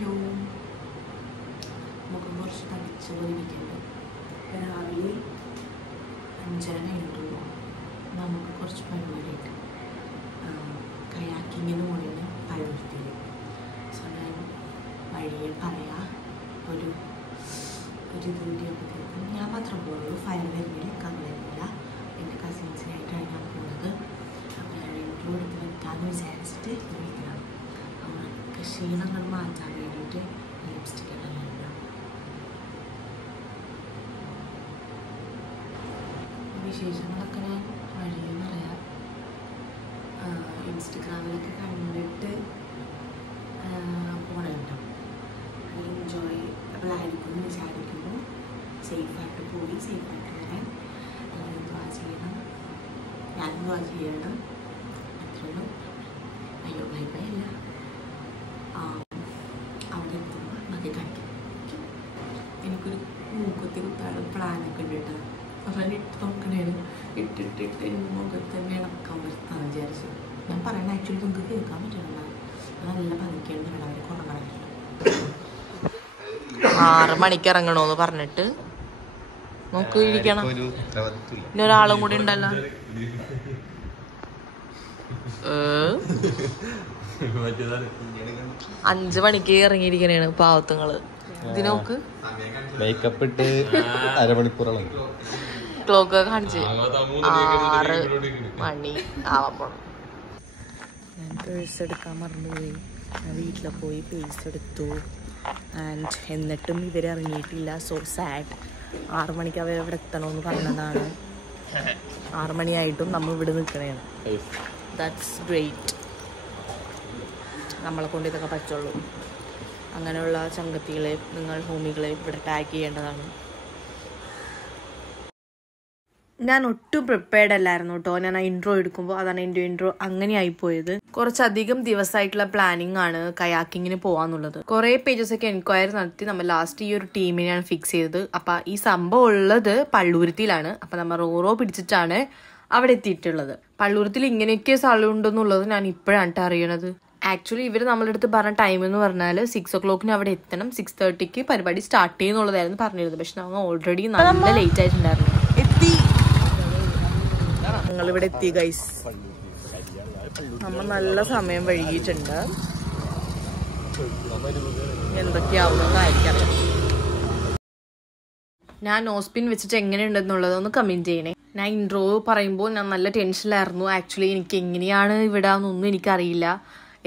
Hello, മുഖം കുറച്ച് തടിച്ച് പോയിരിക്കുന്നുണ്ട്. രാവിലെ 5:30 കഴിഞ്ഞിട്ടുള്ളൂ. നമുക്ക് കുറച്ച് പരിപാടിയുണ്ട്. കയാക്കിങ്ങിന് പോകണേന് പഴുത്തിയിൽ. സോ ഞാൻ വഴിയെ പറയാം. ഒരു ഇതിൻ്റെയൊക്കെ ഞാൻ മാത്രം പോകുള്ളൂ. ഫയർ വരുന്നില്ല, കമ്മില്ല. എൻ്റെ കസിൻസിനായിട്ടാണ് ഞാൻ പോകുന്നത്. അപ്പോൾ ഞാൻ ഇൻട്രോ എടുത്ത് വെക്കാമെന്ന് വിചാരിച്ചിട്ട് വിളിക്കണം. ക്ഷീണങ്ങൾ മാറ്റാൻ വേണ്ടിയിട്ട് ലിപ്സ്റ്റിക് എല്ലാം വേണം. വിശേഷങ്ങളൊക്കെ ഞാൻ വഴിയിൽ പറയാം. ഇൻസ്റ്റഗ്രാമിലൊക്കെ കണ്ടിട്ട് പോകണുണ്ടോ എൻജോയ് ആയിരിക്കും എന്ന് വിചാരിക്കുന്നു. സേഫായിട്ട് പോയി സേഫായിട്ട് വരാൻ എല്ലാവരും ദ്വാ ചെയ്യണം. ഞാനും ദ്വാ ചെയ്യണം. അത്രയുള്ളൂ. അയ്യോ ബൈ ബൈ അല്ല, അവിടെ എത്തുമ്പോൾ മതി കാണിക്കാം. എനിക്കൊരു മൂക്കത്തി കുത്താനുള്ള പ്ലാനൊക്കെ ഉണ്ട് കേട്ടോ. അപ്പം ഇട്ട് നോക്കണേലും ഇട്ടിട്ട് എൻ്റെ മുഖത്ത് തന്നെ ഇളക്കാൻ വരുത്താന്ന് വിചാരിച്ചു. ഞാൻ പറയണ ആക്ച്വലി നിങ്ങൾക്ക് കേൾക്കാൻ പറ്റണം. നല്ല പതുക്കേണ്ട അവർ കുറവാണ്. 6 മണിക്ക് ഇറങ്ങണോന്ന് പറഞ്ഞിട്ട് നോക്ക് ഇരിക്കണം. ഇനി ഒരാളും കൂടി ഉണ്ടല്ലോ. 5 മണിക്ക് ഇറങ്ങിയിരിക്കണേണ് പാവത്തുങ്ങള്. ഇത് നോക്ക്, മേക്കപ്പ് ഇട്ട് അരമണിക്കൂറോളം ക്ലോക്ക് കാണിച്ച് 6 മണി ആവാൻ പോണം. ഞാൻ പേഴ്സ് എടുക്കാൻ മറന്നുപോയി. ഞാൻ വീട്ടിൽ പോയി പേഴ്സ് എടുത്തു. ആൻഡ് എന്നിട്ടും ഇവരിറങ്ങിയിട്ടില്ല. So sad. 6 മണിക്ക് അവർ ഇവിടെ എത്തണമെന്ന് പറഞ്ഞതാണ്. 6 മണിയായിട്ടും നമ്മൾ ഇവിടെ നിൽക്കണേണ്. That's great. നമ്മളെ കൊണ്ട് ഇതൊക്കെ പറ്റുള്ളൂ. അങ്ങനെയുള്ള ചങ്കത്തികളെ നിങ്ങൾ ഹോമികളെ ഇവിടെ ടാഗ് ചെയ്യേണ്ടതാണ്. ഞാൻ ഒട്ടും പ്രിപ്പയർഡ് അല്ലായിരുന്നു കേട്ടോ. ഞാൻ ആ ഇൻട്രോ എടുക്കുമ്പോൾ അതാണ് എൻ്റെ ഇൻട്രോ അങ്ങനെ ആയിപ്പോയത്. കുറച്ചധികം ദിവസമായിട്ടുള്ള പ്ലാനിങ് ആണ് കയാക്കിങ്ങിന് പോകാന്നുള്ളത്. കുറേ പേജസ് ഒക്കെ എൻക്വയറി നടത്തി നമ്മൾ ലാസ്റ്റ് ഈ ഒരു ടീമിനെയാണ് ഫിക്സ് ചെയ്തത്. അപ്പം ഈ സംഭവം ഉള്ളത് പള്ളുരുത്തിയിലാണ്. അപ്പം നമ്മൾ റോറോ പിടിച്ചിട്ടാണ് അവിടെ എത്തിയിട്ടുള്ളത്. പള്ളുരുത്തിൽ ഇങ്ങനെയൊക്കെ സ്ഥലമുണ്ടെന്നുള്ളത് ഞാൻ ഇപ്പോഴാണ് അറിയണത്. ആക്ച്വലി ഇവർ നമ്മളുടെ അടുത്ത് പറഞ്ഞ ടൈം എന്ന് പറഞ്ഞാൽ 6 o'clock അവിടെ എത്തണം, 6:30 പരിപാടി സ്റ്റാർട്ട് ചെയ്യുന്നുള്ളതായിരുന്നു പറഞ്ഞിരുന്നത്. പക്ഷെ നമ്മൾ ഓൾറെഡി നല്ല ലേറ്റ് ആയിട്ടുണ്ടായിരുന്നു. ഞങ്ങളിവിടെ എത്തി ഗൈസ്. നമ്മൾ നല്ല സമയം വൈകിയിട്ടുണ്ട്. എന്തൊക്കെയാവുന്നതായിരിക്കാം. ഞാൻ നോസ്പിൻ വെച്ചിട്ട് എങ്ങനെയുണ്ടെന്നുള്ളതൊന്ന് കമന്റ് ചെയ്യണേ. ഞാൻ ഇൻട്രോ പറയുമ്പോൾ ഞാൻ നല്ല ടെൻഷനിലായിരുന്നു. ആക്ച്വലി എനിക്ക് എങ്ങനെയാണ് ഇവിടെ എന്നൊന്നും എനിക്കറിയില്ല.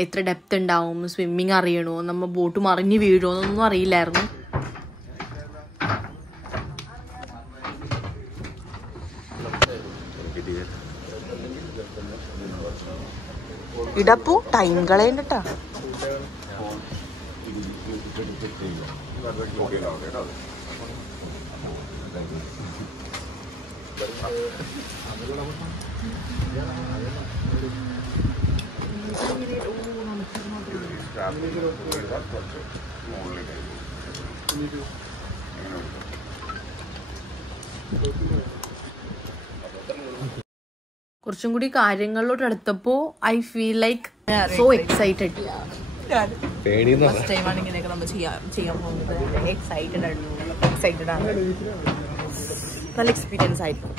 എത്ര ഡെപ്ത് ഉണ്ടാവും, സ്വിമ്മിങ് അറിയണോ, നമ്മൾ ബോട്ട് മറിഞ്ഞ് വീഴോ എന്നൊന്നും അറിയില്ലായിരുന്നു. ഇടപ്പോ ടൈം കളയണ്ടട്ടാ. കുറച്ചും കൂടി കാര്യങ്ങളിലോട്ട് അടുത്തപ്പോ I feel like so excited. First ടൈമാണ് ഇങ്ങനെയൊക്കെ നമ്മൾ ചെയ്യാൻ പോകുന്നത്. എക്സൈറ്റഡ് ആണ്. നല്ല എക്സ്പീരിയൻസ് ആയിരുന്നു.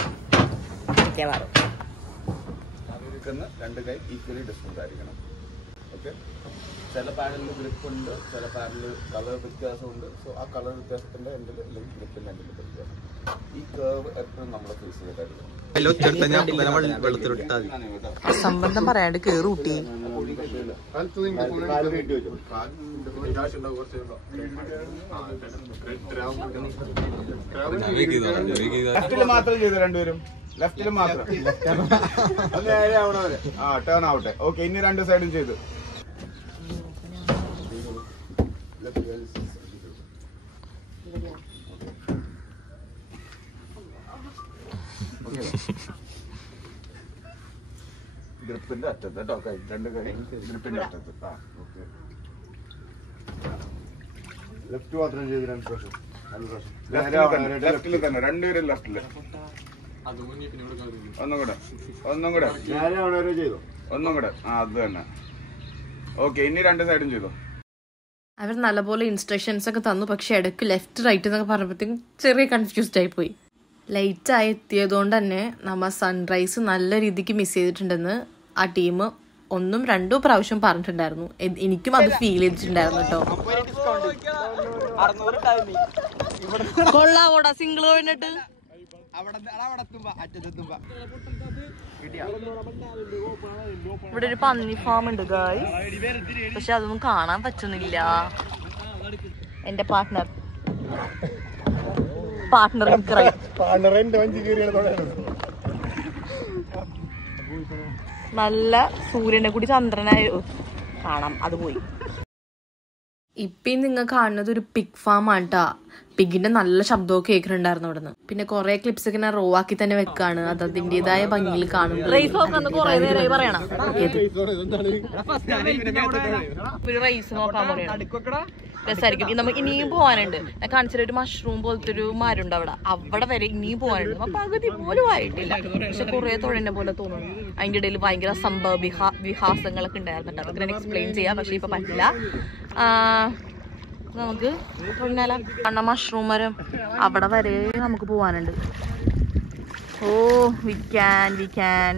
രണ്ട് കൈ ഈക്വലി ഡിസ്റ്റൻസ് ആയിരിക്കണം. ഓക്കെ, ചില പാനലിൽ ഗ്രിപ്പ് ഉണ്ട്, ചില പാനലിൽ കളർ വ്യത്യാസമുണ്ട്. സോ ആ കളർ വ്യത്യാസത്തിന്റെ എൻഡിൽ അല്ലെങ്കിൽ ഗ്രിപ്പിന്റെ എൻഡിൽ വ്യത്യാസം. ഈ കേർവ് എപ്പോഴും നമ്മളെ ഫേസ് ചെയ്തിട്ടായിരിക്കും. സംബന്ധം പറയാണ്ട് കേറി കൂട്ടി. ലെഫ്റ്റില് മാത്രം ചെയ്തു രണ്ടുപേരും. ലെഫ്റ്റില് മാത്രം നേരെ ആവണവരെ ടേൺ ആവട്ടെ. ഓക്കെ, ഇനി 2 സൈഡും ചെയ്തു. ഗ്രിപ്പിന്റെ അറ്റത്ത് കേട്ടോ, കൈ 2 കൈ ഗ്രിപ്പിന്റെ അറ്റത്ത്. ഓക്കെ, ലെഫ്റ്റ് മാത്രം ചെയ്ത് 2 പ്രാവശ്യം. ലെഫ്റ്റില് തന്നെ രണ്ടുപേരും ലെഫ്റ്റില്. ഒന്നും കൂടെ ഒന്നും കൂടെ. അത് തന്നെ. ഓക്കെ, ഇനി 2 സൈഡും ചെയ്തോ. അവർ നല്ലപോലെ ഇൻസ്ട്രക്ഷൻസ് ഒക്കെ തന്നു. പക്ഷെ ഇടയ്ക്ക് ലെഫ്റ്റ് റൈറ്റ് എന്നൊക്കെ പറഞ്ഞപ്പോഴത്തേക്കും ചെറിയ കൺഫ്യൂസ്ഡ് ആയിപ്പോയി. ലൈറ്റായി എത്തിയതുകൊണ്ട് തന്നെ നമ്മൾ സൺറൈസ് നല്ല രീതിക്ക് മിസ് ചെയ്തിട്ടുണ്ടെന്ന് ആ ടീം 1-2 പ്രാവശ്യം പറഞ്ഞിട്ടുണ്ടായിരുന്നു. എനിക്കും അത് ഫീൽ ചെയ്തിട്ടുണ്ടായിരുന്നു കേട്ടോ. കൊള്ളാവോടാ സിംഗിൾ കഴിഞ്ഞിട്ട്. ഇവിടെ ഒരു പന്നി ഫാം ഉണ്ട് ഗായ്സ്, പക്ഷെ അതൊന്നും കാണാൻ പറ്റുന്നില്ല. എന്റെ പാർട്ട്ണർ നല്ല സൂര്യനെ കൂടി ചന്ദ്രനായി കാണാം. അത് പോയി. ഇപ്പം നിങ്ങൾ കാണുന്നത് ഒരു പിഗ് ഫാം ആണ് കേട്ടോ. പിഗിന്റെ നല്ല ശബ്ദമൊക്കെ കേൾക്കുന്നുണ്ടായിരുന്നു അവിടെ നിന്ന്. പിന്നെ കുറെ ക്ലിപ്സ് ഒക്കെ ഞാൻ റോ ആക്കി തന്നെ വെക്കാണ്. അത് അതിന്റേതായ ഭംഗിയിൽ കാണും. റൈസ് നോക്കാൻ രസമായിരിക്കും. നമുക്ക് ഇനിയും പോകാനുണ്ട്. ഞാൻ കാണിച്ചിട്ട് ഒരു മഷ്റൂം പോലത്തെ ഒരു മരമുണ്ട് അവിടെ വരെ ഇനിയും പോകാനുണ്ട്. അപ്പൊ പകുതി പോലും ആയിട്ടില്ല, പക്ഷെ കുറെ തൊഴിലിനെ പോലെ തോന്നുന്നു. അതിന്റെ ഇടയിൽ ഭയങ്കര സംഭവ വിഹാസങ്ങളൊക്കെ ഉണ്ടായിരുന്നുണ്ട്. അതൊക്കെ ഞാൻ എക്സ്പ്ലെയിൻ ചെയ്യാം, പക്ഷെ ഇപ്പൊ പറ്റില്ല. നമുക്ക് തൊഴിലാല കണ്ണ മഷ്റൂം മരം അവിടെ വരെ നമുക്ക് പോവാനുണ്ട്. ഓ വി ക്യാൻ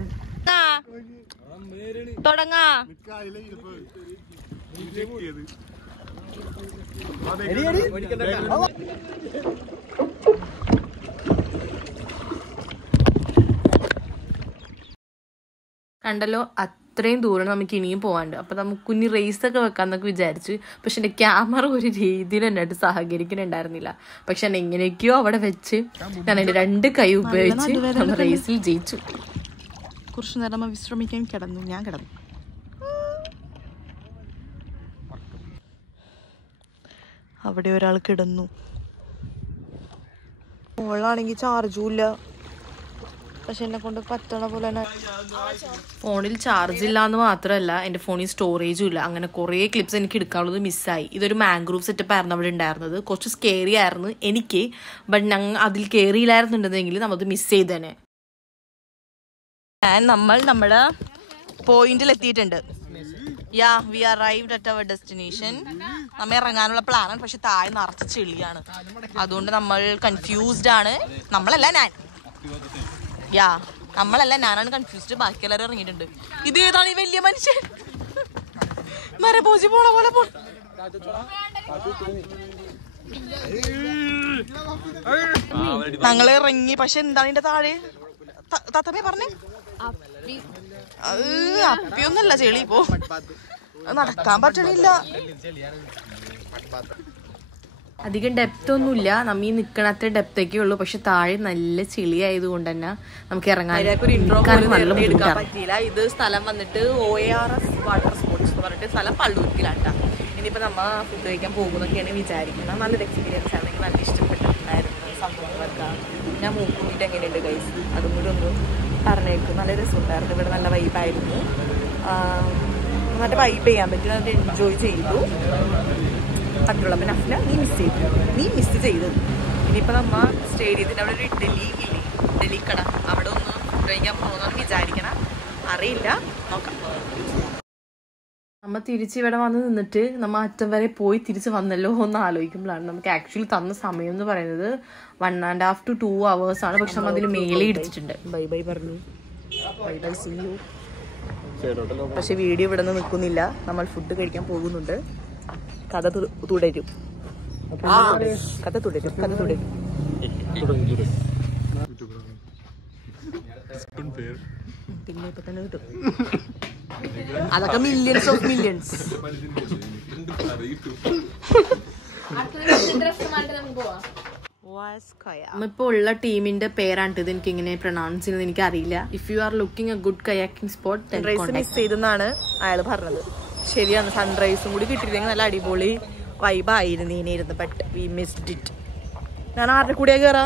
തുടങ്ങാ. കണ്ടല്ലോ, അത്രയും ദൂരം നമുക്ക് ഇനിയും പോകാണ്ട്. അപ്പൊ നമുക്ക് കുഞ്ഞി റേസൊക്കെ വെക്കാന്നൊക്കെ വിചാരിച്ചു. പക്ഷെ എന്റെ ക്യാമറ ഒരു രീതിയിൽ എന്നായിട്ട് സഹകരിക്കുന്നുണ്ടായിരുന്നില്ല. പക്ഷെ ഞാൻ എങ്ങനെയൊക്കെയോ അവിടെ വെച്ച് ഞാൻ എന്റെ 2 കൈ ഉപയോഗിച്ച് റേസിൽ ജയിച്ചു. കുറച്ചു നേരം വിശ്രമിക്കാൻ ഞാൻ കിടന്നു. അവിടെ ഒരാൾ കിടന്നു. ഫോണിലാണെങ്കിൽ ചാർജും ഇല്ല, പക്ഷെ എന്നെ കൊണ്ട് പറ്റണ പോലെ തന്നെ. ഫോണിൽ ചാർജ് ഇല്ല എന്ന് മാത്രമല്ല, എൻ്റെ ഫോണിൽ സ്റ്റോറേജും ഇല്ല. അങ്ങനെ കുറേ ക്ലിപ്സ് എനിക്ക് എടുക്കാനുള്ളത് മിസ്സായി. ഇതൊരു മാംഗ്രൂവ് സെറ്റപ്പ് ആയിരുന്നു അവിടെ ഉണ്ടായിരുന്നത്. കുറച്ച് സ്കേറി ആയിരുന്നു എനിക്ക്, ബട്ട് ഞങ്ങൾ അതിൽ കയറിയില്ലായിരുന്നുണ്ടെങ്കിൽ നമുക്ക് മിസ് ചെയ്തേനെ. നമ്മൾ നമ്മുടെ പോയിന്റിൽ എത്തിയിട്ടുണ്ട്. We arrived at our destination. നമ്മ ഇറങ്ങാനുള്ള പ്ലാനാണ്, പക്ഷെ താഴെ നിറച്ച് ചെളിയാണ്. അതുകൊണ്ട് നമ്മൾ കൺഫ്യൂസ്ഡ് ആണ്. നമ്മളല്ല ഞാനാണ് കൺഫ്യൂസ്ഡ്. ബാക്കി എല്ലാവരും ഇറങ്ങിയിട്ടുണ്ട്. ഇത് ഏതാണ് ഈ വലിയ മനുഷ്യൻ? മരപോജി പോണ പോലെ ഞങ്ങൾ ഇറങ്ങി. പക്ഷെ എന്താണ് ഇതിന്റെ താഴെ? തത്തമ്മേ പറഞ്ഞേ. അപ്പിയൊന്നല്ല, ചെളി. ഇപ്പോ നടക്കാൻ പറ്റണില്ല. അധികം ഡെപ്ത് ഒന്നുമില്ല. നമ്മ ഈ നിൽക്കണ അത്ര ഡെപ്തൊക്കെ ഉള്ളൂ. പക്ഷെ താഴെ നല്ല ചെളി ആയതുകൊണ്ട് തന്നെ നമുക്ക് ഇറങ്ങാൻ പറ്റിയില്ല. ഇത് സ്ഥലം വന്നിട്ട് OARS വാട്ടർ സ്പോർട്സ് എന്ന് പറഞ്ഞിട്ട് സ്ഥലം പള്ളൂരിലാണ്. ഇനിയിപ്പോൾ നമ്മ ഫുഡ് കഴിക്കാൻ പോകുന്നൊക്കെയാണ് വിചാരിക്കുന്നത്. നല്ലൊരു എക്സ്പീരിയൻസ് ആണ്. എനിക്ക് നല്ല ഇഷ്ടപ്പെട്ടിട്ടുണ്ടായിരുന്നു സംഭവങ്ങളൊക്കെ. ഞാൻ മൂക്കിട്ട് എങ്ങനെയുണ്ട് ഗൈസ്, അതും കൂടി ഒന്ന് പറഞ്ഞേക്കും. നല്ല രസമുണ്ടായിരുന്നു. ഇവിടെ നല്ല വൈബായിരുന്നു. നന്നായിട്ട് വൈബ് ചെയ്യാൻ പറ്റും. നന്നായിട്ട് എൻജോയ് ചെയ്തു. പറ്റുള്ളൂ. അപ്പം നഫ്ന നീ മിസ് ചെയ്തു. ഇനിയിപ്പോൾ നമ്മ സ്റ്റേഡിയത്തിൻ്റെ അവിടെ ഒരു ഇഡലി കട, അവിടെ ഒന്ന് ഫുഡ് കഴിക്കാൻ പോകുന്നതെന്ന് വിചാരിക്കണം. അറിയില്ല, നോക്കാം. നമ്മ തിരിച്ച് ഇവിടെ വന്ന് നിന്നിട്ട് നമ്മ അറ്റം വരെ പോയി തിരിച്ച് വന്നല്ലോ എന്ന് ആലോചിക്കുമ്പോഴാണ് നമുക്ക് ആക്ച്വലി തന്ന സമയം എന്ന് പറയുന്നത് 1.5 to 2 hours ആണ്. പക്ഷെ നമ്മൾ അതിന് മേലെ ഇടിച്ചിട്ടുണ്ട്. ബൈ പറഞ്ഞു. Bye see you. പക്ഷെ വീഡിയോ ഇവിടെ നിന്ന് നിൽക്കുന്നില്ല. നമ്മൾ ഫുഡ് കഴിക്കാൻ പോകുന്നുണ്ട്. കഥ തുടരും. പിന്നെ ഇപ്പൊ തന്നെ കിട്ടും. അതൊക്കെ മില്യൺസ് ഓഫ് മില്യൺസ്. നമ്മളിപ്പോ ഉള്ള ടീമിന്റെ പേരാണ് ഇത്. എനിക്ക് എങ്ങനെ പ്രൊനൗൺസ് ചെയ്യുന്നത് എനിക്ക് അറിയില്ല. If you are looking a good kayaking spot, sunrise miss ചെയ്തെന്നാണ് അയാൾ പറഞ്ഞത്. ശരിയാണ്, സൺറൈസും കൂടി കിട്ടിയില്ലെങ്കിൽ നല്ല അടിപൊളി വൈബായിരുന്നു. But we missed it. ഞാൻ ആരുടെ കൂടെയാ കയറാ?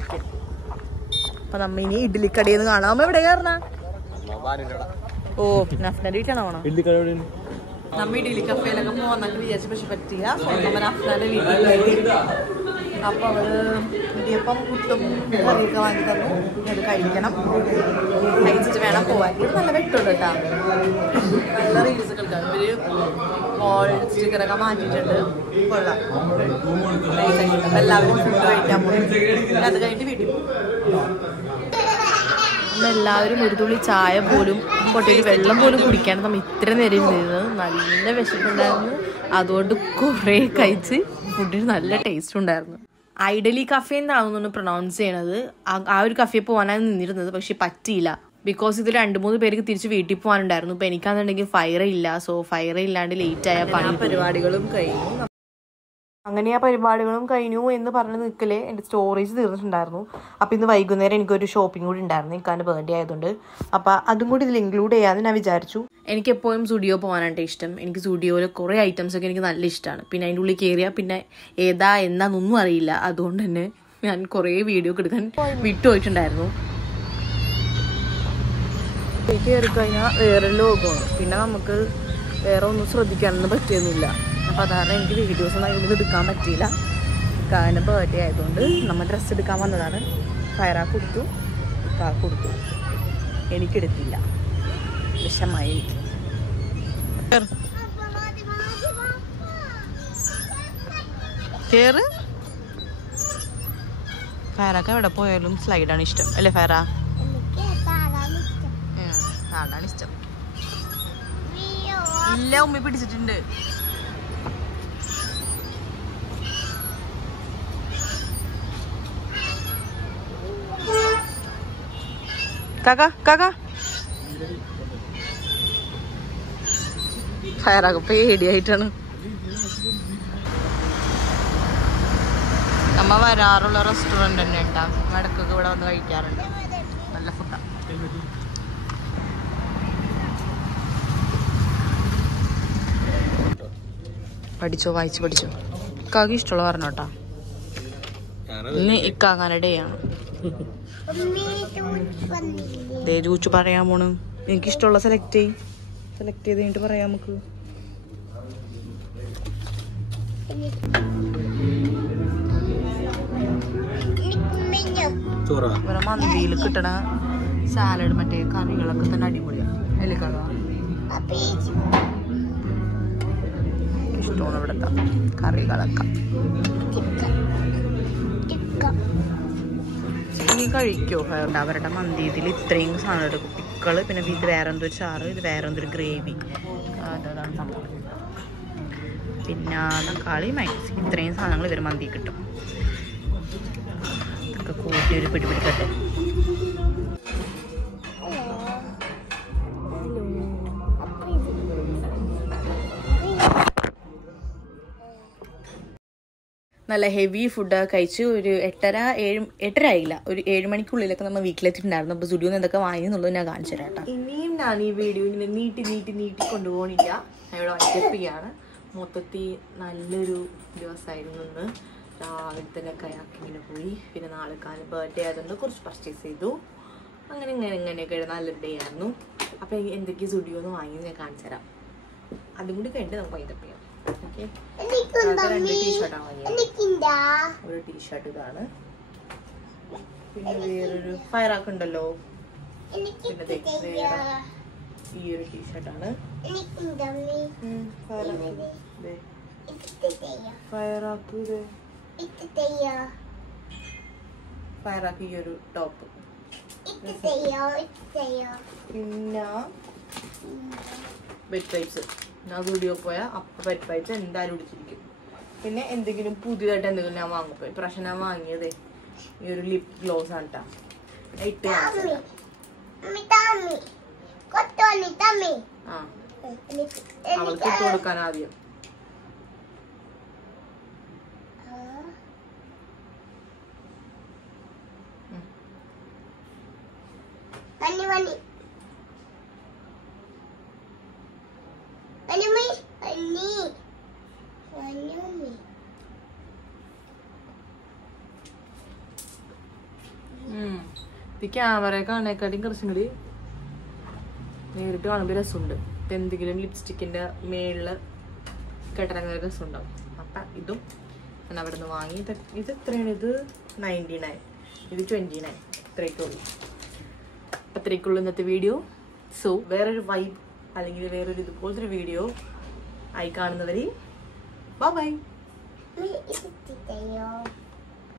ഓക്കെ, അപ്പൊ നമ്മ ഇനി ഇഡ്ഡലിക്കടയിൽ നിന്ന് കാണാം. നമ്മ എവിടെ കയറണ? ഓ, നഫ്നന്റെ വീട്ടിലാണോ പോണം? നമ്മ ഇഡലി കഫേയിലൊക്കെ പോകാന്നൊക്കെ വിചാരിച്ച പക്ഷെ പറ്റില്ല. സ്വന്തം അഫ്നാന്റെ വീട്ടിൽ അപ്പൊ അവള് ഇടിയപ്പം പുട്ടും കറിയൊക്കെ വാങ്ങി തന്നു. അത് കഴിക്കണം, കഴിച്ചിട്ട് വേണം പോവാൻ. ഇത് നല്ല വെട്ടുണ്ട് കേട്ടാ, നല്ല റീൽസ് കളിക്കാം. ഇവര് മോൾ സ്റ്റിക്കറൊക്കെ മാറ്റിയിട്ടുണ്ട്, കൊള്ളാം. അപ്പൊ എല്ലാവരും ഫുഡ് കഴിക്കാൻ പോയി. പിന്നെ അത് കഴിഞ്ഞിട്ട് വീട്ടിൽ പോകും. എല്ലാവരും ഒരു തുള്ളി ചായ പോലും പൊട്ടയിൽ വെള്ളം പോലും കുടിക്കാണ്ട് നമ്മൾ ഇത്ര നേരം ചെയ്തത്. നല്ല വിശപ്പുണ്ടായിരുന്നു, അതുകൊണ്ട് കുറേ കഴിച്ച്. ഫുഡിന് നല്ല ടേസ്റ്റ് ഉണ്ടായിരുന്നു. ഐഡലി കഫേ എന്നാണെന്ന് പ്രൊനൗൺസ് ചെയ്യണത്. ആ ഒരു കഫേ പോകാനാണ് നിന്നിരുന്നത്, പക്ഷെ പറ്റിയില്ല. ബിക്കോസ് ഇത് 2-3 പേർക്ക് തിരിച്ച് വീട്ടിൽ പോകാനുണ്ടായിരുന്നു. ഇപ്പൊ എനിക്കാണെന്നുണ്ടെങ്കിൽ ഫയർ ഇല്ല. സോ ഫയർ ഇല്ലാണ്ട് ലേറ്റ് ആയ പരിപാടികളും കഴിഞ്ഞു. അങ്ങനെ ആ പരിപാടികളും കഴിഞ്ഞു എന്ന് പറഞ്ഞ് നിൽക്കലേ എൻ്റെ സ്റ്റോറേജ് തീർന്നിട്ടുണ്ടായിരുന്നു. അപ്പോൾ ഇന്ന് വൈകുന്നേരം എനിക്കൊരു ഷോപ്പിംഗ് കൂടി ഉണ്ടായിരുന്നു, എനിക്കാൻ്റെ ബർത്ത്ഡേ ആയതുകൊണ്ട്. അപ്പോൾ അതും കൂടി ഇതിൽ ഇൻക്ലൂഡ് ചെയ്യാമെന്ന് ഞാൻ വിചാരിച്ചു. എനിക്കെപ്പോഴും സ്റ്റുഡിയോ പോകാനായിട്ട് ഇഷ്ടം. എനിക്ക് സ്റ്റുഡിയോയിൽ കുറേ ഐറ്റംസൊക്കെ എനിക്ക് നല്ല ഇഷ്ടമാണ്. പിന്നെ അതിൻ്റെ ഉള്ളിൽ കയറിയാൽ പിന്നെ ഏതാ എന്താണെന്നൊന്നും അറിയില്ല. അതുകൊണ്ട് തന്നെ ഞാൻ കുറേ വീഡിയോ ഒക്കെ എടുക്കാൻ വിട്ടുപോയിട്ടുണ്ടായിരുന്നു. കയറി കഴിഞ്ഞാൽ വേറെ ലോകമാണ്, പിന്നെ നമുക്ക് വേറെ ഒന്നും ശ്രദ്ധിക്കാനൊന്നും പറ്റിയൊന്നുമില്ല. അപ്പോൾ അതാണ് എനിക്ക് വീഡിയോസൊന്നും അതിൽ എടുക്കാൻ പറ്റിയില്ല. കാൻ്റെ ബർത്ത്ഡേ ആയതുകൊണ്ട് നമ്മൾ ഡ്രസ്സ് എടുക്കാൻ വന്നതാണ്. ഫയറാ കൊടുത്തു, കൊടുത്തു, എനിക്കെടുത്തില്ല. വിഷമായി എനിക്ക്. കേറ്. ഫയറൊക്കെ എവിടെ പോയാലും സ്ലൈഡാണ് ഇഷ്ടം അല്ലേ ഫയറ? അതാണ് ഇഷ്ടം. ഇല്ല, ഉമ്മി പിടിച്ചിട്ടുണ്ട്. കാക്ക കാക്ക ഫയറാകെ പേടിയായിട്ടാണ്. നമ്മ വരാറുള്ള റെസ്റ്റോറൻറ്റ് തന്നെ ഉണ്ടാകും. ഇടയ്ക്കൊക്കെ ഇവിടെ വന്ന് കഴിക്കാറുണ്ട്. നല്ല ഫുഡാണ്. പഠിച്ചോ, വായിച്ച് പഠിച്ചോ. ഇക്കാക്ക് ഇഷ്ടമുള്ള പറഞ്ഞോട്ടാ. ഇന്ന് ഇക്കാക്കാൻ്റെ ഡേ ആണ്. ചൂച്ചു പറയാൻ പോണ്. എനിക്കിഷ്ടമുള്ള സെലക്ട് ചെയ്ത് കഴിഞ്ഞിട്ട് പറയാം നമുക്ക്. ഇവിടെ മന്തിയിൽ കിട്ടണ സാലഡ് മറ്റേ കറികളൊക്കെ തന്നെ അടിപൊളിയാണ് അല്ലേ കഥ? ഇഷ്ടമാണ് ഇവിടുത്തെ കറികളൊക്കെ. നീ കഴിക്കോ? അവരുടെ മന്തി ഇതിൽ ഇത്രയും സാധനം എടുക്കും. പിക്കള്, പിന്നെ ഇത് വേറെ എന്തൊരു ചാറ്, ഇത് വേറെ എന്തൊരു ഗ്രേവി, അതാണ് സംഭവം. പിന്നെ തക്കാളി, മൈനസ്, ഇത്രയും സാധനങ്ങൾ ഇവർ മന്തി കിട്ടും. ഇതൊക്കെ കൂട്ടി ഒരു പിടിപിടിക്കട്ടെ. നല്ല ഹെവി ഫുഡൊക്കെ കഴിച്ച് ഒരു 8:30 ആയില്ല, ഒരു 7 മണിക്കുള്ളിലൊക്കെ നമ്മൾ വീട്ടിലെത്തിയിട്ടുണ്ടായിരുന്നു. അപ്പോൾ സ്റ്റുഡിയോന്ന് എന്തൊക്കെ വാങ്ങി എന്നുള്ളത് ഞാൻ കാണിച്ചു തരാം കേട്ടോ. ഇനിയും ഞാൻ ഈ വീഡിയോ ഇങ്ങനെ നീട്ടി കൊണ്ടുപോകണില്ല. ഞാൻ ഇവിടെ വൈറ്റപ്പ് ചെയ്യാണ്. മൊത്തത്തിൽ നല്ലൊരു ദിവസമായിരുന്നു ഇന്ന്. രാവിലെ തന്നെ കയാക്കിങ്ങിന് പോയി. പിന്നെ നാളെക്കാലം ബർത്ത്ഡേ ആയതുകൊണ്ട് കുറച്ച് പർച്ചേസ് ചെയ്തു. ഇങ്ങനെയൊക്കെ നല്ലൊരു ഡേ ആയിരുന്നു. അപ്പോൾ എന്തൊക്കെ സ്റ്റുഡിയോന്ന് വാങ്ങിയെന്ന് ഞാൻ കാണിച്ചു തരാം. അതും കൂടി കഴിഞ്ഞിട്ട് നമുക്ക് വൈറ്റപ്പ് ചെയ്യാം. ഓക്കെ, 2 ടീഷർട്ടാണ് വാങ്ങിയത്. ഒരു ടീഷർട്ട് ഇതാണ്, പിന്നെ വേറൊരു ഫയറാക്കുണ്ടല്ലോ. പിന്നെ ഈ ഒരു ടീഷർട്ടാണ് ഫയറാക്ക് ഈ ഒരു ടോപ്പ്. പിന്നെ ബെഡ് ടൈപ്സ് ഞാൻ സ്റ്റുഡിയോ പോയാൽ അപ്പം ബെഡ് ടൈപ്സ് എന്തായാലും പിടിച്ചിരിക്കും. പിന്നെ എന്തെങ്കിലും പുതിയതായിട്ട് എന്തെങ്കിലും ഞാൻ വാങ്ങിപ്പോ. ഇപ്രാവശ്യം ഞാൻ വാങ്ങിയത് ഈ ഒരു ലിപ് ഗ്ലോസ് ആണ് കേട്ടോ. ഇട്ട് അവൾക്ക് ഇട്ട് കൊടുക്കാൻ ആദ്യം. ഈ ക്യാമറ കാണേക്കാട്ടിയും കുറച്ചും കൂടി നേരിട്ട് കാണുമ്പോൾ രസമുണ്ട്. ഇപ്പം എന്തെങ്കിലും ലിപ്സ്റ്റിക്കിൻ്റെ മേളിൽ കെട്ടിറങ്ങുന്ന രസമുണ്ടാവും. അപ്പം ഇതും ഞാൻ അവിടെ നിന്ന് വാങ്ങി. ഇത് എത്രയാണ്? ഇത് 99, ഇത് 29. ഇത്രയൊക്കെയുള്ളൂ. അത്രയൊക്കെയുള്ളൂ ഇന്നത്തെ വീഡിയോ. സോ വേറൊരു വൈബ് അല്ലെങ്കിൽ വേറൊരു ഇതുപോലത്തെ ഒരു വീഡിയോ ആയി കാണുന്നവരെ ബൈ.